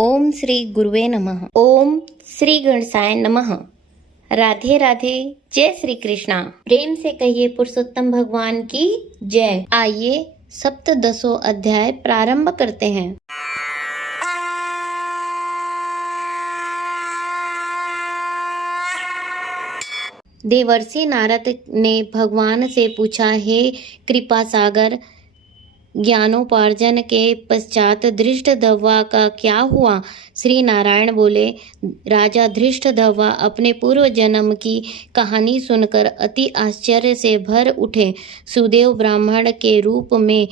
ओम श्री गुरुवे नमः। ओम श्री गणेशाय नमः। राधे राधे। जय श्री कृष्णा। प्रेम से कहिए पुरुषोत्तम भगवान की जय। आइए सप्तदशों अध्याय प्रारंभ करते हैं। देवर्षि नारद ने भगवान से पूछा, हे कृपा सागर, ज्ञानोपार्जन के पश्चात धृष्टद्युम्न का क्या हुआ? श्री नारायण बोले, राजा धृष्टद्युम्न अपने पूर्व जन्म की कहानी सुनकर अति आश्चर्य से भर उठे। सुदेव ब्राह्मण के रूप में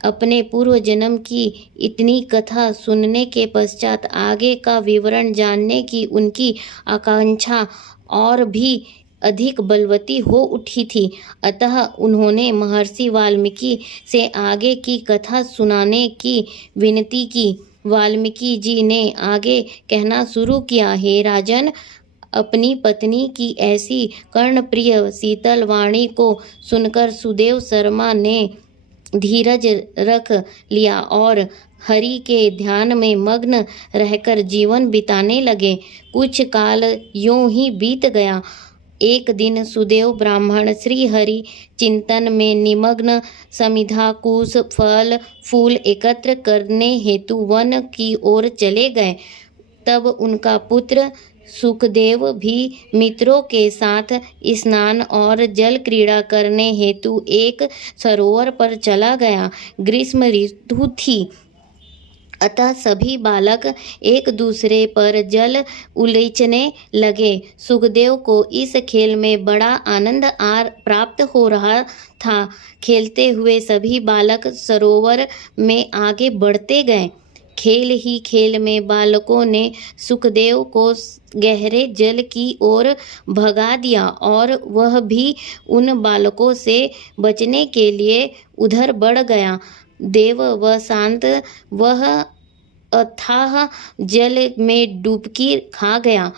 अपने पूर्व जन्म की इतनी कथा सुनने के पश्चात आगे का विवरण जानने की उनकी आकांक्षा और भी अधिक बलवती हो उठी थी। अतः उन्होंने महर्षि वाल्मीकि से आगे की कथा सुनाने की विनती की। वाल्मीकि जी ने आगे कहना शुरू किया, हे राजन, अपनी पत्नी की ऐसी कर्णप्रिय शीतल वाणी को सुनकर सुदेव शर्मा ने धीरज रख लिया और हरि के ध्यान में मग्न रहकर जीवन बिताने लगे। कुछ काल यूं ही बीत गया। एक दिन सुदेव ब्राह्मण श्री हरि चिंतन में निमग्न समिधा कुश फल फूल एकत्र करने हेतु वन की ओर चले गए। तब उनका पुत्र सुखदेव भी मित्रों के साथ स्नान और जल क्रीड़ा करने हेतु एक सरोवर पर चला गया। ग्रीष्म ऋतु थी, अतः सभी बालक एक दूसरे पर जल उलीचने लगे। सुखदेव को इस खेल में बड़ा आनंद प्राप्त हो रहा था। खेलते हुए सभी बालक सरोवर में आगे बढ़ते गए। खेल ही खेल में बालकों ने सुखदेव को गहरे जल की ओर भगा दिया और वह भी उन बालकों से बचने के लिए उधर बढ़ गया। देव व शांत वह अथाह जल में डुबकी खा गया।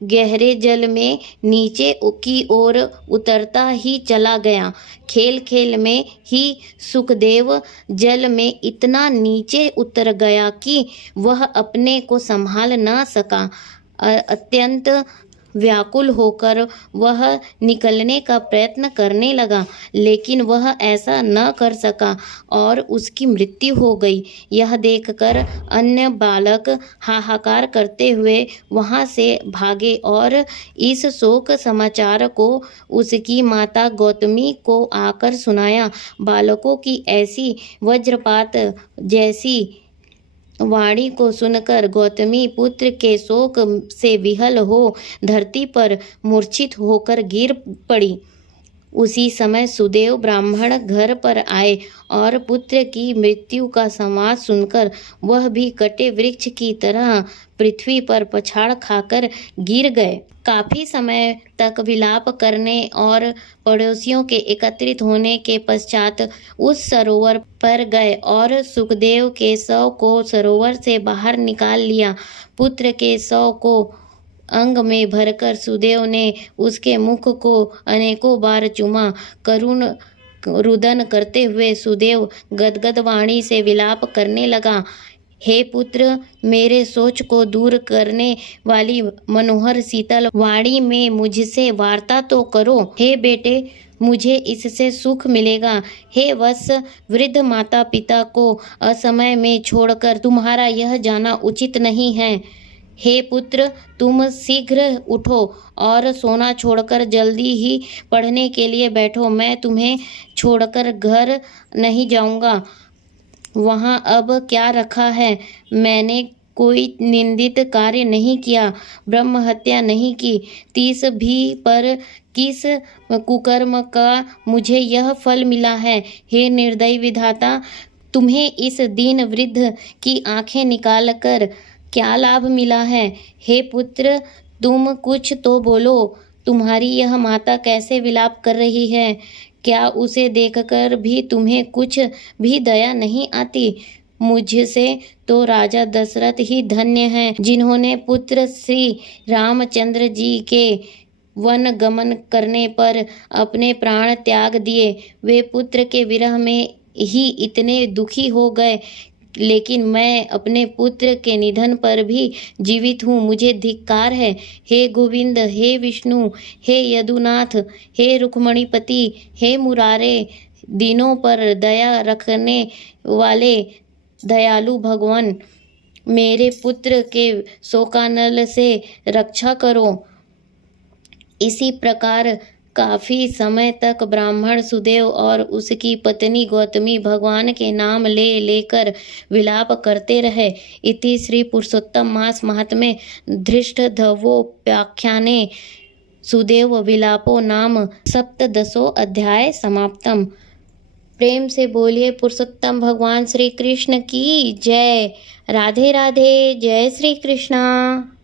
गहरे जल में नीचे की ओर उतरता ही चला गया। खेल खेल में ही सुखदेव जल में इतना नीचे उतर गया कि वह अपने को संभाल न सका। अत्यंत व्याकुल होकर वह निकलने का प्रयत्न करने लगा, लेकिन वह ऐसा न कर सका और उसकी मृत्यु हो गई। यह देखकर अन्य बालक हाहाकार करते हुए वहां से भागे और इस शोक समाचार को उसकी माता गौतमी को आकर सुनाया। बालकों की ऐसी वज्रपात जैसी वाणी को सुनकर गौतमी पुत्र के शोक से विहल हो धरती पर मूर्छित होकर गिर पड़ी। उसी समय सुदेव ब्राह्मण घर पर आए और पुत्र की मृत्यु का समाचार सुनकर वह भी कटे वृक्ष की तरह पृथ्वी पर पछाड़ खाकर गिर गए। काफी समय तक विलाप करने और पड़ोसियों के एकत्रित होने के पश्चात उस सरोवर पर गए और सुखदेव के शव को सरोवर से बाहर निकाल लिया। पुत्र के शव को अंग में भरकर सुदेव ने उसके मुख को अनेकों बार चूमा। करुण रुदन करते हुए सुदेव गदगद वाणी से विलाप करने लगा, हे पुत्र, मेरे सोच को दूर करने वाली मनोहर शीतल वाणी में मुझसे वार्ता तो करो। हे बेटे, मुझे इससे सुख मिलेगा। हे वत्स, वृद्ध माता पिता को असमय में छोड़कर तुम्हारा यह जाना उचित नहीं है। हे पुत्र, तुम शीघ्र उठो और सोना छोड़कर जल्दी ही पढ़ने के लिए बैठो। मैं तुम्हें छोड़कर घर नहीं जाऊंगा। वहाँ अब क्या रखा है? मैंने कोई निंदित कार्य नहीं किया, ब्रह्म हत्या नहीं की, 30 भी पर किस कुकर्म का मुझे यह फल मिला है? हे निर्दयी विधाता, तुम्हें इस दीन वृद्ध की आंखें निकालकर क्या लाभ मिला है? हे पुत्र, तुम कुछ तो बोलो। तुम्हारी यह माता कैसे विलाप कर रही है? क्या उसे देखकर भी तुम्हें कुछ भी दया नहीं आती? मुझसे तो राजा दशरथ ही धन्य हैं, जिन्होंने पुत्र श्री रामचंद्र जी के वन गमन करने पर अपने प्राण त्याग दिए। वे पुत्र के विरह में ही इतने दुखी हो गए लेकिन मैं अपने पुत्र के निधन पर भी जीवित हूँ। मुझे धिक्कार है। हे गोविंद, हे विष्णु, हे यदुनाथ, हे रुक्मणीपति, हे मुरारे, दीनों पर दया रखने वाले दयालु भगवान, मेरे पुत्र के शोकानल से रक्षा करो। इसी प्रकार काफी समय तक ब्राह्मण सुदेव और उसकी पत्नी गौतमी भगवान के नाम ले लेकर विलाप करते रहे। इति श्री पुरुषोत्तम मास महात्म्ये धृष्टद्रव्योपाख्याने सुदेव विलापो नाम सप्तदशो अध्याय समाप्तम। प्रेम से बोलिए पुरुषोत्तम भगवान श्री कृष्ण की जय। राधे राधे। जय श्री कृष्णा।